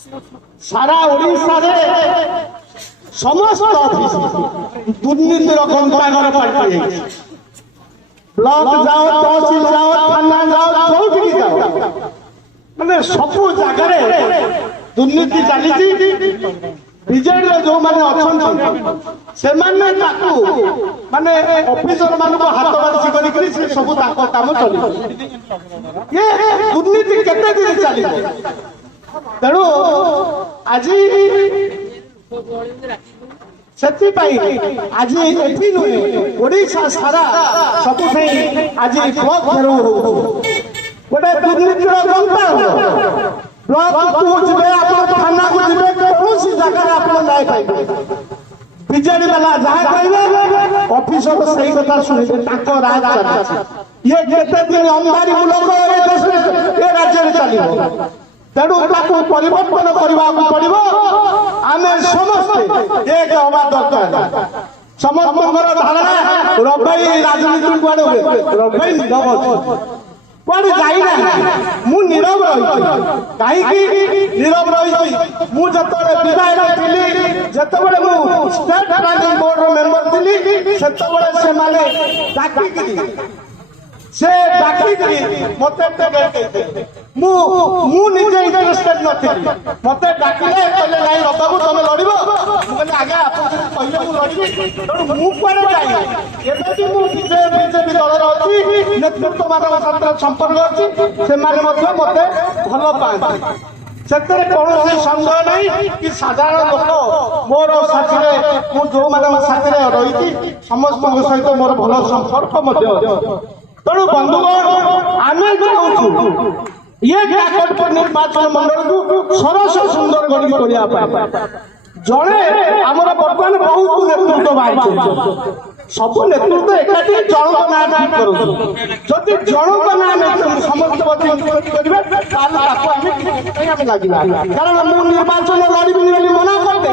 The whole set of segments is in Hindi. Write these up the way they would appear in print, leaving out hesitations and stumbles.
सारा ओडिशा रे समस्त ऑफिस दुर्नीतिर गंताघर पाल्टी ब्लॉक जाओ तहसील जाओ थाना जाओ जोठी जाओ माने सबु जगह दुर्नीति चली विजेड जो मैंने अच्छा से माने ऑफिसर मान हाथ बांसी कर सब कम चल ये दुर्नीति केते दिन चली तेणु आज आज एठी नुहे ओडिशा सारा सब आज ब्लॉक घेराव गोटे दुर्नीतिर गंता ब्लॉक को जीवे आप थाना को जीवे कौन जगह आप न्याय पाइबे बीजेडी वाला जहाँ कहे ऑफिसर सही कथा शुणिबे राज चलती ये केते दिन अंधारी मुलक ए देश ए राज्य में चलिबो तेणु परिवर्तन करने पड़ो आम समस्ते एक हवा दरकार समस्त धारणा रबई राजनीति कड़े हुए रबई नीरव कड़े जाना मु नीरव रही कहीं नीरव रही मुझे विधायक थी जिते मु स्टेट प्लानिंग बोर्ड मेंबर थी से डाक से डाक मत मु निजे इंटरेस्टेड नथि मते डाकिले कहले नाही रबाबू तमे लड़िबो मु कहले आगे आपन कहले मु लड़िबी तेणु मु कुआडे जाई एबे भी मु बीजेपी दलर अछि नेतृत्व मान साथ संपर्क अछि से माने मते भलो पाए सेतरे कौन संदेह नहीं कि साधारण लोक मोर साथी मु जो मान साथी रही समस्त सहित मोर भलो संपर्क तेणु बंधुगण आमे कहूँ ये काकटपुर निर्वाचन मंडल को सरस सुंदर गढ़ी करने जड़े आमर बर्तमान बहुत नेतृत्व बाहर सब नेतृत्व एकाठी जनक ना ठीक करूँ जदि जनक ना समस्त लगे कारण मु निर्वाचन लड़बी मना करदे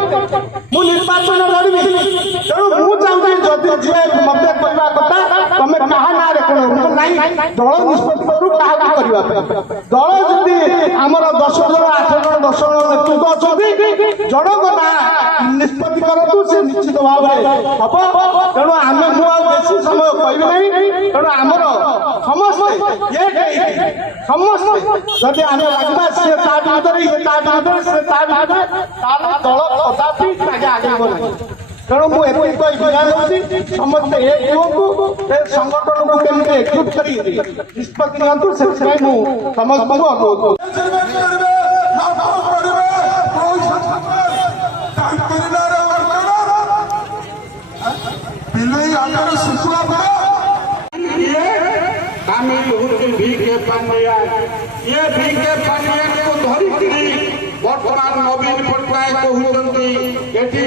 मु निर्वाचन लड़बी तेणु मुझे जदि जी मत कहवा कथा तुम क्या ना दल निष्पत्ति करू क्या दल जदि आमर 10 जन 8 जन 10 जन नेतृत्व अच्छा जनक ना निष्पत्ति करूँ से निश्चित भाव हम तेणु आम बेसी समय कह नहीं तेणु आमर समस्त जदि आम लगे सी विरुद्ध से दल कदापि आगे ना तेणु मुझे कहूँ समस्ते एक हूँ संगठन को केमती एकजुट कर निष्पत्ति नियंतु से समस्त अनुरोध बर्तमान नवीन पट्टनायक कहते